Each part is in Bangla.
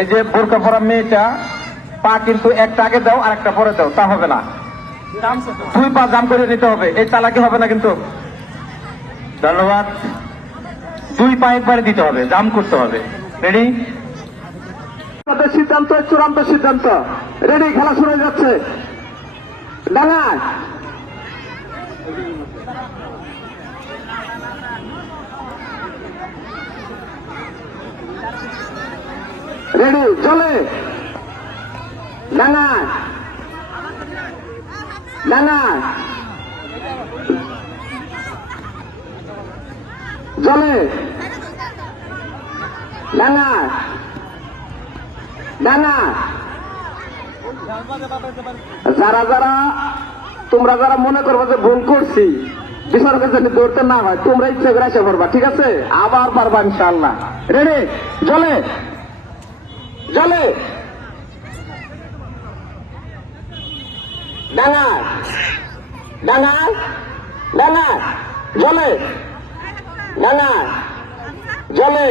এই যে বোরকা পরা মেয়েটা, পা কিন্তু একটা আগে দাও আর একটা পরে দাও, তা হবে না। দুই পা জাম করে নিতে হবে, এই চালাকি হবে না কিন্তু। ধন্যবাদ। দুই পা একবারে দিতে হবে, জাম করতে হবে। রেডি সিদ্ধান্ত, চূড়ান্ত সিদ্ধান্ত। রেডি খেলা শুরু যাচ্ছে। ডাঙা রেডি, চলে। ডাঙা ডাঙা জলে ডাঙা ডাঙা যারা যারা, তোমরা যারা মনে করব যে ভুল করছি, বিচারকের জন্য দৌড়তে না হয়, তোমরা ইচ্ছে করে এসে পড়বা, ঠিক আছে? আবার পারবা ইনশাল্লাহ রেডি? জলে জলে। ডাঙা ডাঙা ডাঙা জলে। ডাঙা জলে।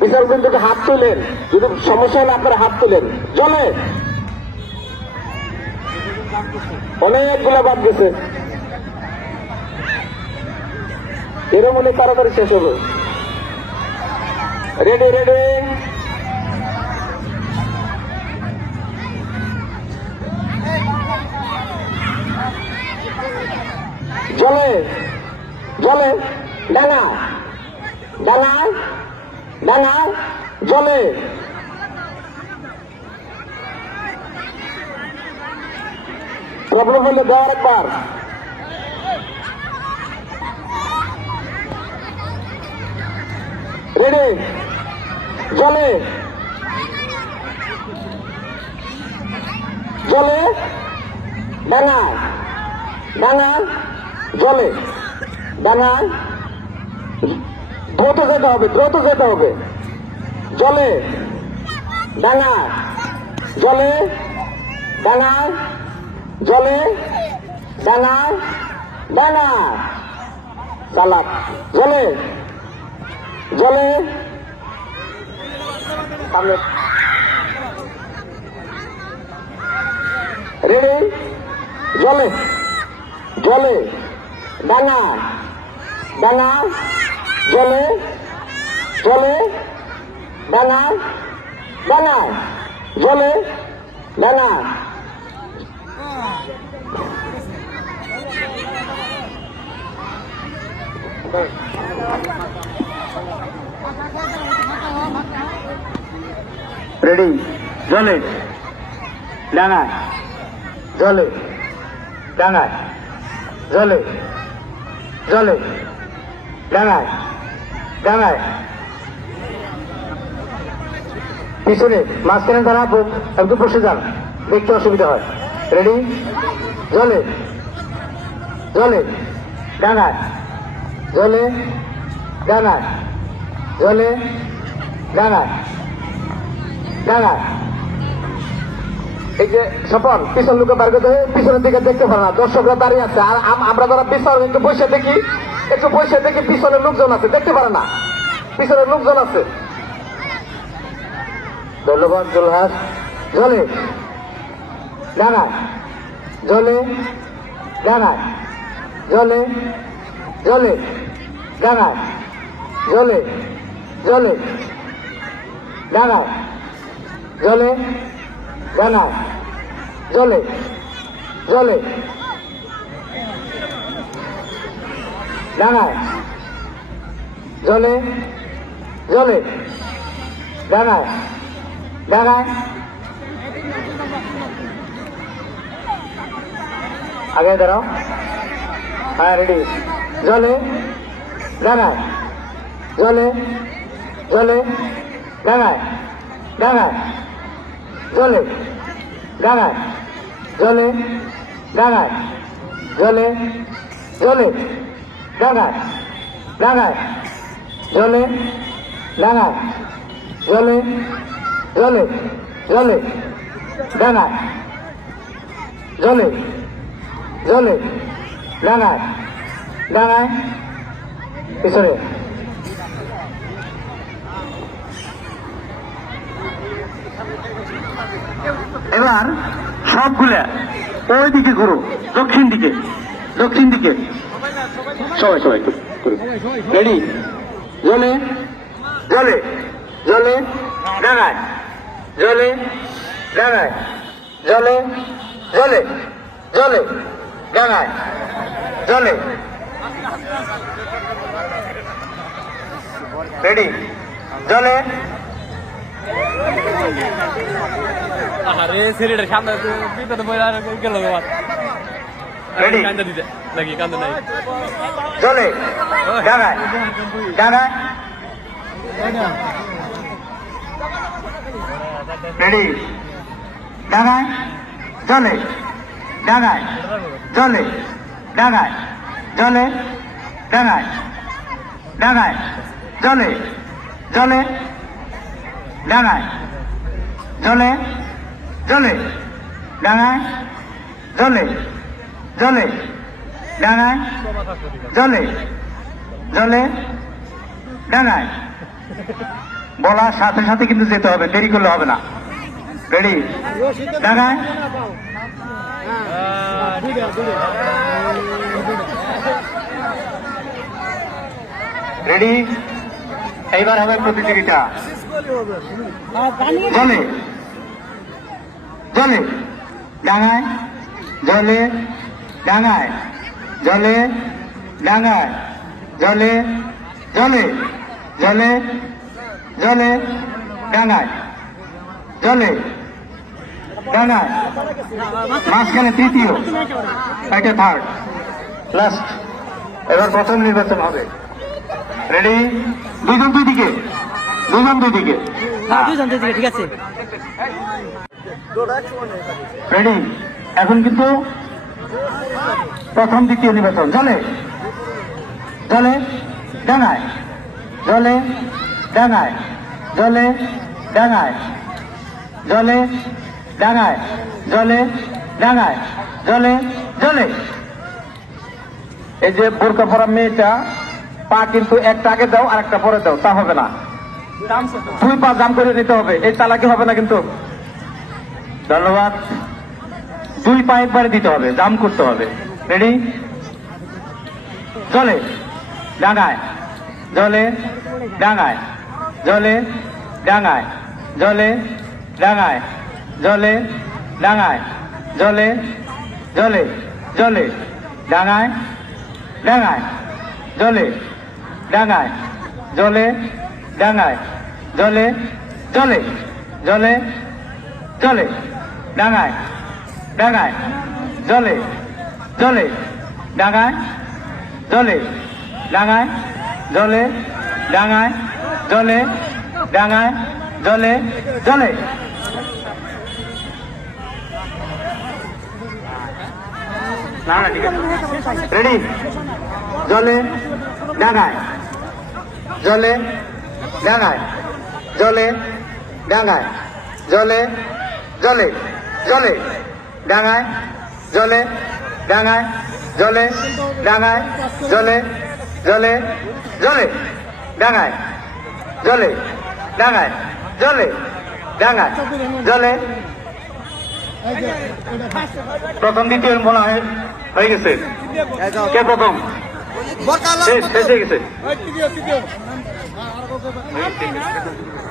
বিচারপতিকে হাত তোলেন। যদি সমস্যা হলে আপনারা হাত তোলেন। জলে। অনেকগুলো বাদ গেছে। এরম অনেক তাড়াতাড়ি শেষ হবে। রেডি রেডি জলে জলে ডাঙা ডাঙা ডাঙা জলে। প্রবলেম হলে দেওয়ার একবার। রেডি জলে জলে ডাঙা ডাঙা জলে ডাঙা দ্রুত যেতে হবে, দ্রুত যেতে হবে। জলে ডাঙা জলে ডাঙা জলে ডাঙা ডাঙা চালাক জলে জলে। সামনে। রেডি? জলে। জলে। ডাঙা। ডাঙা। জলে। জলে। ডাঙা। ডাঙা। জলে। ডাঙা। রেডি জলে ডাঙায় জলে ডাঙায় জলে জলে ডাঙায় ডাঙায় পিছনে, মাঝখানে দাঁড়া একটু বসে যান। দেখতে অসুবিধা হয়। রেডি জলে জলে ডাঙায় জলে ডাঙায় জলে ডাঙায় ডাঙায় এই যে সফল পিছন লোকে বার করতে পিছনের দিকে দেখতে পারে না। দর্শকরা দাঁড়িয়ে আছে। আর আম- আমরা যারা পিছন, একটু বসে দেখি, একটু বসে দেখি পিছনের লোকজন আছে, দেখতে পারে না। পিছনের লোকজন আছে। ধন্যবাদ, জুলহাস। জলে ডানায় জলে ডানায় জলে জলে ডানায় জলে। জলে। ডানায় জলে ডানায় জলে জলে। ডানায় জলে জলে। ডানায় ডানায় আগে দাঁড়াও। হ্যাঁ রেডি জলে ডানায় জলে জলে ডানায় ডানায় জলে ডাঙায় জলে ডাঙায় জলে জলে ডাঙায় ডাঙায় জলে ডাঙায় জলে জলে জলে ডাঙায় জলে জলে ডাঙায় ডাঙায় পিছনে। এবার সবগুলা ওই দিকে ঘুরো, দক্ষিণ দিকে দক্ষিণ দিকে। সবাই সবাই রেডি জলে? জলে? জলে? ডাঙায় জলে? ডাঙায় জলে? জলে? জলে? ডাঙায় জলে? রেডি জলে? আরে ছেলেটার সামনে বিপদে পড়ে আর গেল? কান্দা দিতে নাকি কান্দা নাই? জলে ডাঙায় ডাঙায় রেডি ডাঙায় জলে ডাঙায় জলে ডাঙায় জলে ডাঙায় ডাঙায় জলে জলে ডাঙায় জলে জলে ডাঙায় জলে জলে ডাঙায় জলে জলে ডাঙায় বলার সাথে সাথে কিন্তু যেতে হবে, দেরি করলে হবে না। রেডি ডাঙায় রেডি এইবার হবে প্রতিযোগিতা। জলে। জলে। ডাঙায়। জলে। ডাঙায়। জলে। ডাঙায়। জলে। জলে। জলে। জলে। ডাঙায়। জলে। ডাঙায়। মাঝখানে তৃতীয়। এটা থার্ড লাস্ট এবার প্রথম নির্বাচন হবে। রেডি দুজন দুই দিকে। দুজন দুই দিকে দুজন দুদিকে ঠিক আছে। রেডি এখন কিন্তু প্রথম দ্বিতীয় নির্বাচন। জলে? জলে? ডাঙায়? জলে? ডাঙায়? জলে? ডাঙায়? জলে? ডাঙায়? জলে? ডাঙায়? জলে? জলে? এই যে বোরকা পরা মেয়েটা পা কিন্তু একটা আগে দাও আর একটা পরে দাও তা হবে না। দুই পা জাম করে দিতে হবে। এই চালাকি হবে না কিন্তু। ধন্যবাদ। দুই পা একবারে দিতে হবে। দাম করতে হবে। রেডি জলে। ডাঙায়। জলে। ডাঙায়। জলে। ডাঙায়। জলে। ডাঙায়। জলে। ডাঙায়। জলে। জলে। জলে। ডাঙায়। ডাঙায়। জলে। ডাঙায়। জলে। ডাঙায়। জলে জলে জলে জলে, ডাঙায় ডাঙায়, জলে জলে, ডাঙায় জলে ডাঙায় জলে ডাঙায় জলে ডাঙায়, জলে জলে। রেডি জলে, ডাঙায়, জলে ডাঙায়। জলে ডাঙায়। জলে জলে জলে। ডাঙায় জলে ডাঙায়। জলে ডাঙায় জলে জলে জলে। ডাঙায় জলে ডাঙায় জলে ডাঙায়। জলে। প্রথম দ্বিতীয় বলা হয় হয়ে গেছে। কে প্রথম? শেষ হয়ে গেছে। 走走走，